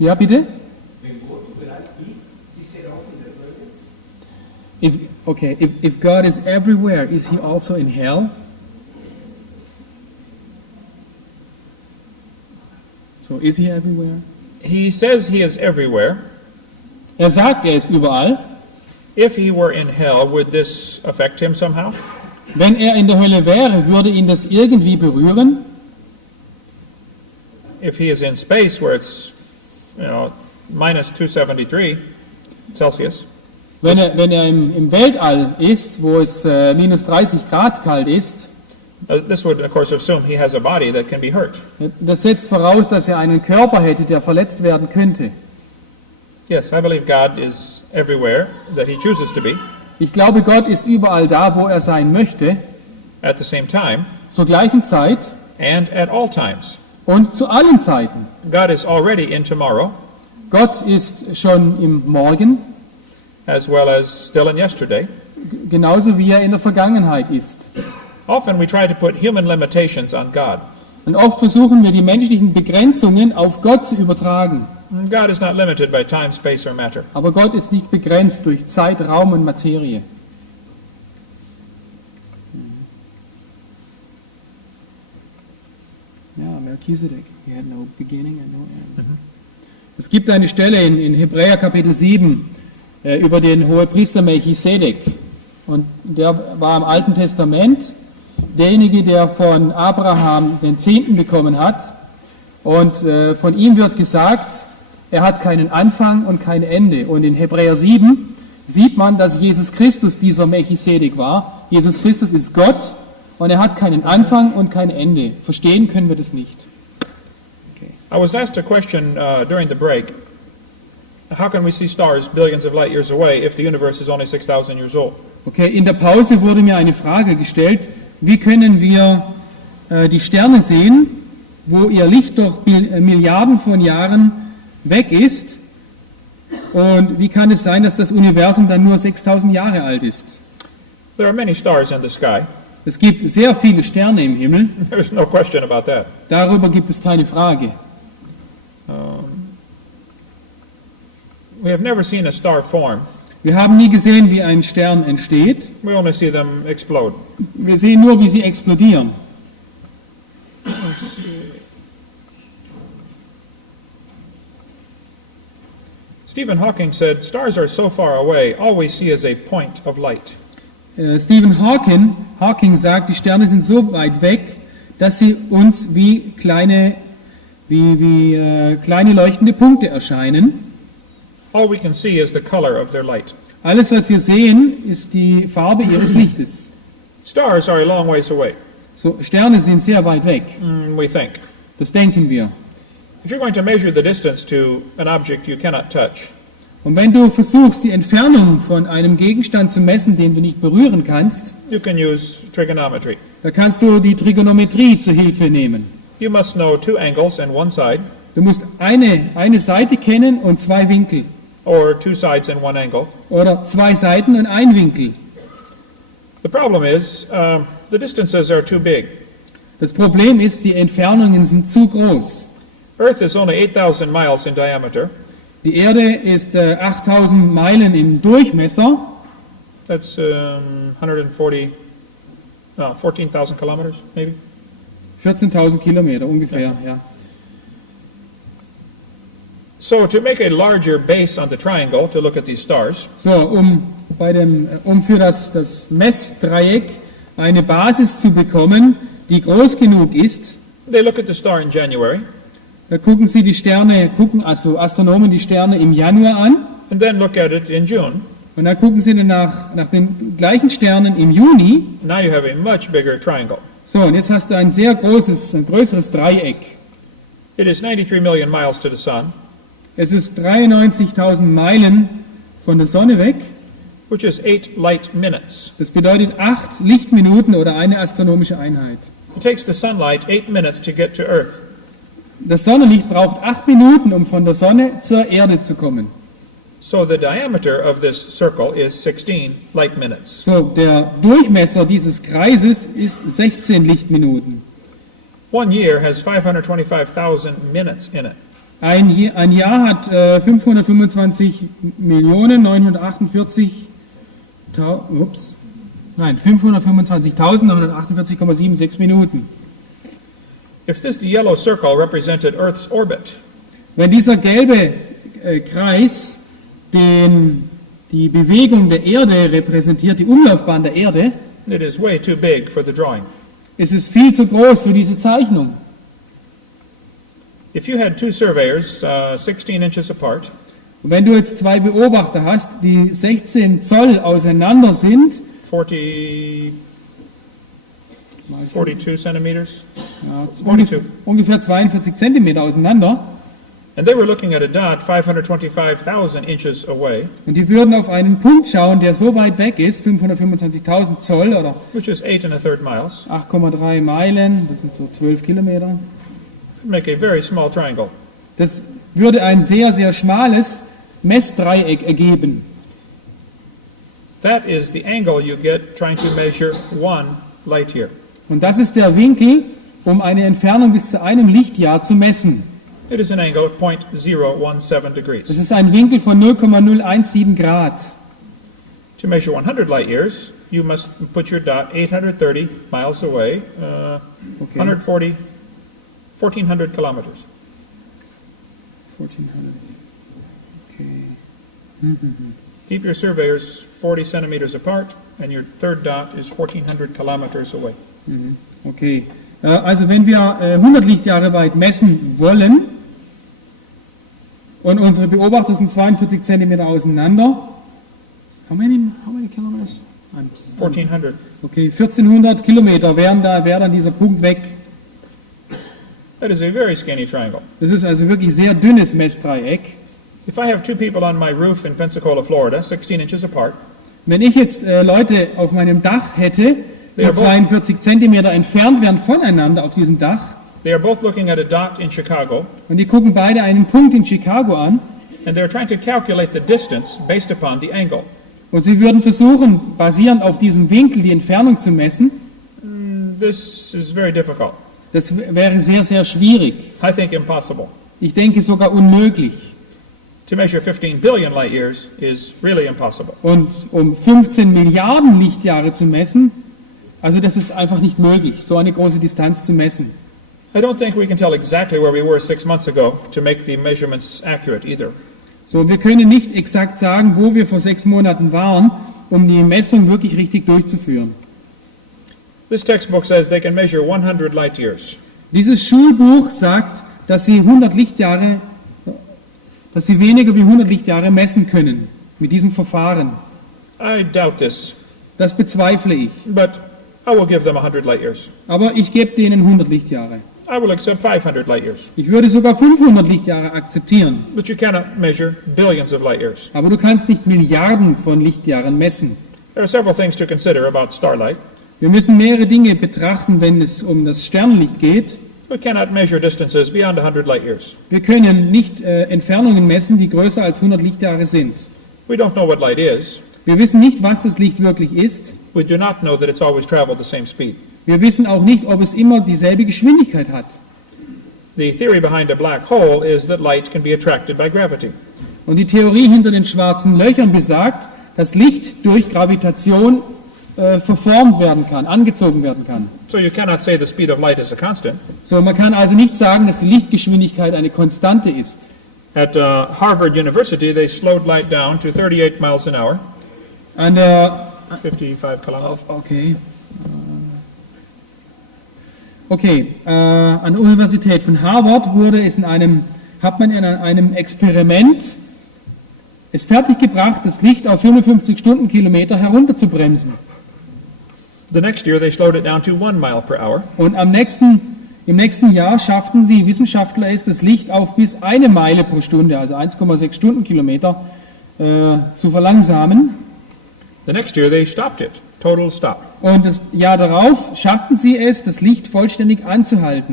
Ja, bitte? Wenn Gott überall ist er auch in der Hölle? If God is everywhere, is he also in hell? So, is he everywhere? He says he is everywhere. Sagt, ist überall. If he were in hell, would this affect him somehow? Wenn in der Hölle wäre, würde ihn das irgendwie berühren? If he is in space where it's, minus 273 Celsius. Wenn er im Weltall ist, wo es minus 30 Grad kalt ist, This would, of course, assume he has a body that can be hurt. das setzt voraus, dass er einen Körper hätte, der verletzt werden könnte. Yes, I believe God is everywhere that he chooses to be. Ich glaube, Gott ist überall da, wo er sein möchte, At the same time, zur gleichen Zeit and at all times. und zu allen Zeiten. God is already in tomorrow, Gott ist schon im Morgen, as well as still in yesterday. genauso wie er in der Vergangenheit ist. Often we try to put human limitations on God. Und oft versuchen wir, die menschlichen Begrenzungen auf Gott zu übertragen. God is not limited by time, space, or matter. Aber Gott ist nicht begrenzt durch Zeit, Raum und Materie. Ja, Melchizedek. He had no beginning and no end. Es gibt eine Stelle in Hebräer Kapitel 7 über den Hohepriester Melchizedek. Und der war im Alten Testament derjenige, der von Abraham den Zehnten bekommen hat. Und von ihm wird gesagt, er hat keinen Anfang und kein Ende. Und in Hebräer 7 sieht man, dass Jesus Christus dieser Melchizedek war. Jesus Christus ist Gott und er hat keinen Anfang und kein Ende. Verstehen können wir das nicht. Okay. I was asked a question during the break. How can we see stars billions of light years away if the universe is only 6,000 years old? Okay, in der Pause wurde mir eine Frage gestellt, wie können wir die Sterne sehen, wo ihr Licht durch Milliarden von Jahren weg ist, und wie kann es sein, dass das Universum dann nur 6000 Jahre alt ist? There are many stars in the sky. Es gibt sehr viele Sterne im Himmel, There's no question about that. darüber gibt es keine Frage. We have never seen a star form. Wir haben nie gesehen, wie ein Stern entsteht, We only see them explode. wir sehen nur, wie sie explodieren. Stephen Hawking said, stars are so far away, all we see is a point of light. Stephen Hawking sagt, die Sterne sind so weit weg, dass sie uns wie kleine leuchtende Punkte erscheinen. All we can see is the color of their light. Alles, was wir sehen, ist die Farbe ihres Lichtes. Stars are a long ways away, So, Sterne sind sehr weit weg, we think. das denken wir. If you're going to measure the distance to an object you cannot touch, Und wenn du versuchst, die Entfernung von einem Gegenstand zu messen, den du nicht berühren kannst, you can use trigonometry. da kannst du die Trigonometrie zur Hilfe nehmen. You must know two angles and one side, Du musst eine Seite kennen und zwei Winkel. or two sides and one angle. Oder zwei Seiten und ein Winkel. The problem is, the distances are too big. Das Problem ist, die Entfernungen sind zu groß. Earth is only 8,000 miles in diameter. Die Erde ist 8000 Meilen im Durchmesser. That's 14,000 kilometers, maybe. 14.000 Kilometer ungefähr, ja. So to make a larger base on the triangle to look at these stars, So, um für das Messdreieck eine Basis zu bekommen, die groß genug ist, they look at the star in January da gucken also Astronomen die Sterne im Januar an and then look at it in June. und dann gucken sie dann nach den gleichen Sternen im Juni. Now you have a much bigger triangle. So, und jetzt hast du ein größeres Dreieck. It is 93 million miles to the sun, Es ist 93.000 Meilen von der Sonne weg. which is 8 light minutes. Das bedeutet 8 Lichtminuten oder eine astronomische Einheit. It takes the sunlight 8 minutes to get to Earth. Das Sonnenlicht braucht 8 Minuten, um von der Sonne zur Erde zu kommen. So the diameter of this circle is 16 light minutes. So, der Durchmesser dieses Kreises ist 16 Lichtminuten. 1 year has 525,000 minutes in it. Ein Jahr hat 525.948.948,76 Minuten. If this yellow circle represented Earth's orbit, Wenn dieser gelbe Kreis die Bewegung der Erde repräsentiert, die Umlaufbahn der Erde, it is way too big for the drawing. ist es viel zu groß für diese Zeichnung. If you had two surveyors 16 inches apart, Und wenn du jetzt zwei Beobachter hast, die 16 Zoll auseinander sind, 42 centimeters, ja, 42, ungefähr 42 Zentimeter auseinander, and they were looking at a dot 525,000 inches away, und die würden auf einen Punkt schauen, der so weit weg ist, 525.000 Zoll oder which is 8 1/3 miles, 8,3 Meilen, das sind so 12 Kilometer. make a very small triangle. Das würde ein sehr, sehr schmales Messdreieck ergeben. That is the angle you get trying to measure 1 light year. Und das ist der Winkel, um eine Entfernung bis zu einem Lichtjahr zu messen. It is an angle of 0.017 degrees. Das ist ein Winkel von 0,017 Grad. To measure 100 light years, you must put your dot 830 miles away, 1,400 kilometers. 1400. Okay. Keep your surveyors 40 centimeters apart, and your third dot is 1,400 kilometers away. Okay. Also wenn wir 100 Lichtjahre weit messen wollen und unsere Beobachter sind 42 Zentimeter auseinander, how many kilometers? 1,400. Okay, 1400 Kilometer wäre dann dieser Punkt weg. That is a very skinny triangle. Das ist also wirklich sehr dünnes Messdreieck. If I have two people on my roof in Pensacola, Florida, 16 inches apart, Wenn ich jetzt Leute auf meinem Dach hätte, die Ja, 42 Zentimeter entfernt wären voneinander auf diesem Dach, they are both looking at a dot in Chicago, und die gucken beide einen Punkt in Chicago an, and they're trying to calculate the distance based upon the angle. und sie würden versuchen, basierend auf diesem Winkel die Entfernung zu messen, This is very difficult. das wäre sehr, sehr schwierig. I think impossible. Ich denke sogar unmöglich. To measure 15 billion light years is really impossible. Und um 15 Milliarden Lichtjahre zu messen, also das ist einfach nicht möglich, so eine große Distanz zu messen. I don't think we can tell exactly where we were 6 months ago to make the measurements accurate either. So, wir können nicht exakt sagen, wo wir vor 6 Monaten waren, um die Messung wirklich richtig durchzuführen. This textbook says they can measure 100 light years. Dieses Schulbuch sagt, dass sie weniger wie 100 Lichtjahre messen können mit diesem Verfahren. I doubt this, Das bezweifle ich. but I will give them 100 light years. Aber ich gebe denen 100 Lichtjahre. I will accept 500 light years. Ich würde sogar 500 Lichtjahre akzeptieren. But you cannot measure billions of light years. Aber du kannst nicht Milliarden von Lichtjahren messen. There are several things to consider about starlight. Wir müssen mehrere Dinge betrachten, wenn es um das Sternenlicht geht. We cannot measure distances beyond 100 light years. Wir können nicht Entfernungen messen, die größer als 100 Lichtjahre sind. We don't know what light is. Wir wissen nicht, was das Licht wirklich ist. We do not know that it's always traveled the same speed. Wir wissen auch nicht, ob es immer dieselbe Geschwindigkeit hat. The theory behind a black hole is that light can be attracted by gravity. Und die Theorie hinter den schwarzen Löchern besagt, dass Licht durch Gravitation verformt werden kann, angezogen werden kann. So you cannot say the speed of light is a constant. So, man kann also nicht sagen, dass die Lichtgeschwindigkeit eine Konstante ist. At Harvard University, they slowed light down to 38 miles an hour, An der 55 kilometers. An der Universität von Harvard hat man in einem Experiment es fertiggebracht, das Licht auf 55 Stundenkilometer herunterzubremsen. The next year, they slowed it down to 1 mile per hour. Und im nächsten Jahr schafften die Wissenschaftler es, das Licht auf bis 1 Meile pro Stunde, also 1,6 Stundenkilometer, zu verlangsamen. The next year, they stopped it. Total stop. Und das Jahr darauf schafften sie es, das Licht vollständig anzuhalten.